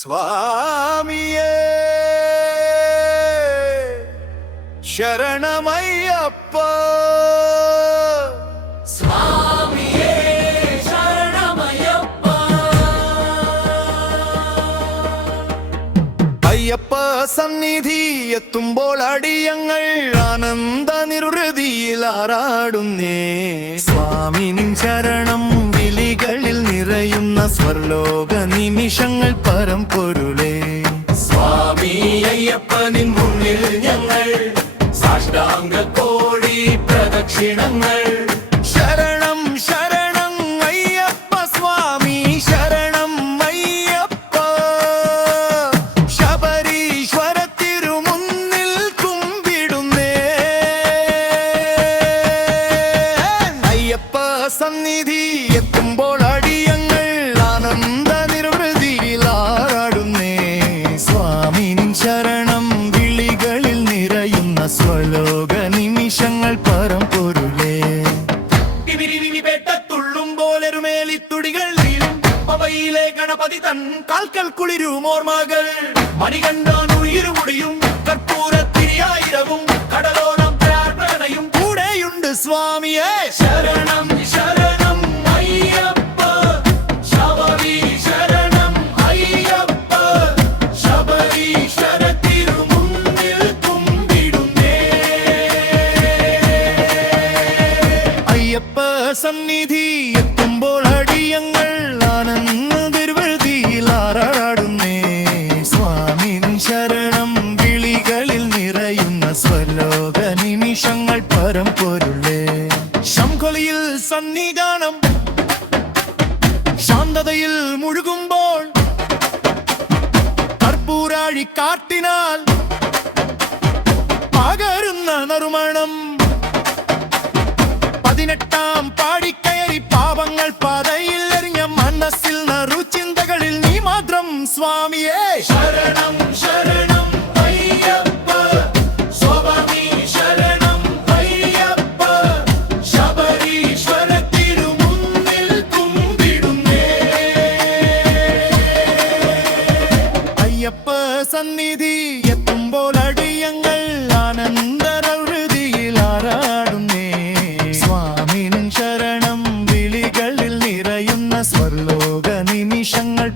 സ്വാമിയേ ശരണമയ്യപ്പ സ്വാമിയേ ശരണമയ്യപ്പ അയ്യപ്പ സന്നിധി എത്തുമ്പോൾ അടിയങ്ങൾ ആനന്ദ നിർവൃതിയിൽ ആറാടുന്നേ സ്വാമി നിൻ ശരണം വിളികളിൽ നിറയുന്ന സ്വർലോക നിമിഷങ്ങൾ പരമ്പൊരുളേ സ്വാമി അയ്യപ്പനിൻ മുന്നിൽ ഞങ്ങൾ സാഷ്ടാംഗ കോടി പ്രദക്ഷിണങ്ങൾ ശരണം ശരണം അയ്യപ്പ സ്വാമി ശരണം അയ്യപ്പ ശബരീശ്വര തിരുമുന്നിൽ കുമ്പിടുന്നേ അയ്യപ്പ സന്നിധി എത്തുമ്പോൾ അടിയങ്ങൾ ആനന്ദ നിർവൃതിയിൽ ആറാടുന്നേ സ്വാമി നിൻ ശരണം വിളികളിൽ നിറയുന്ന സ്വലോക നിമിഷങ്ങൾ പരമ്പൊരുളേ തുള്ളുമ്പോലൊരുമേലിത്തുടികൾ വീഴും പവയിലെ ഗണപതി തൻ കാൽക്കൽ കുളിരും ഓർമ്മകൾ മണികണ്ഠൻ ഉയിരുമുടിയും കർപ്പൂരത്തിരിയായിരവും കടലോളം പ്രാർത്ഥനയും കൂടെയുണ്ട് സ്വാമിയെ ശരണം ശരണം അയ്യപ്പ ശബരി ശരണം അയ്യപ്പ ശബരീശ്വര തിരുമുന്നിൽ കുമ്പിടുന്നേ അയ്യപ്പ സന്നിധി എത്തുമ്പോൾ അടിയങ്ങൾ ആനന്ദ നിർവൃതിയിൽ ആറാടുന്നേ സ്വാമി നിൻ ശരണം വിളികളിൽ നിറയുന്ന സ്വലോക നിമിഷങ്ങൾ പരമ്പൊരുളേ ശംഖൊലിയിൽ സന്നിധാനം ശാന്തതയിൽ മുഴുകുമ്പോൾ കർപ്പൂരാഴി കാട്ടിനാൽ പകരുന്ന നറുമണം 18 പാടിക്കയറി പാപങ്ങൾ പാതയിൽ എറിഞ്ഞ മനസ്സിൽ നറുചിന്തകളിൽ നീ മാത്രം സ്വാമിയേ ശരണം ശരണം അയ്യപ്പ സ്വാമി ശരണം അയ്യപ്പ ശബരീശ്വര തിരുമുന്നിൽ കുമ്പിടുന്നേ അയ്യപ്പ സന്നിധി എത്തുമ്പോൾ അടിയങ്ങൾ ആനന്ദരവൃതിയിൽ ആറാടുന്നേ സ്വാമിനും ശരണം വിളികളിൽ നിറയുന്ന സ്വർലോക നിമിഷങ്ങൾ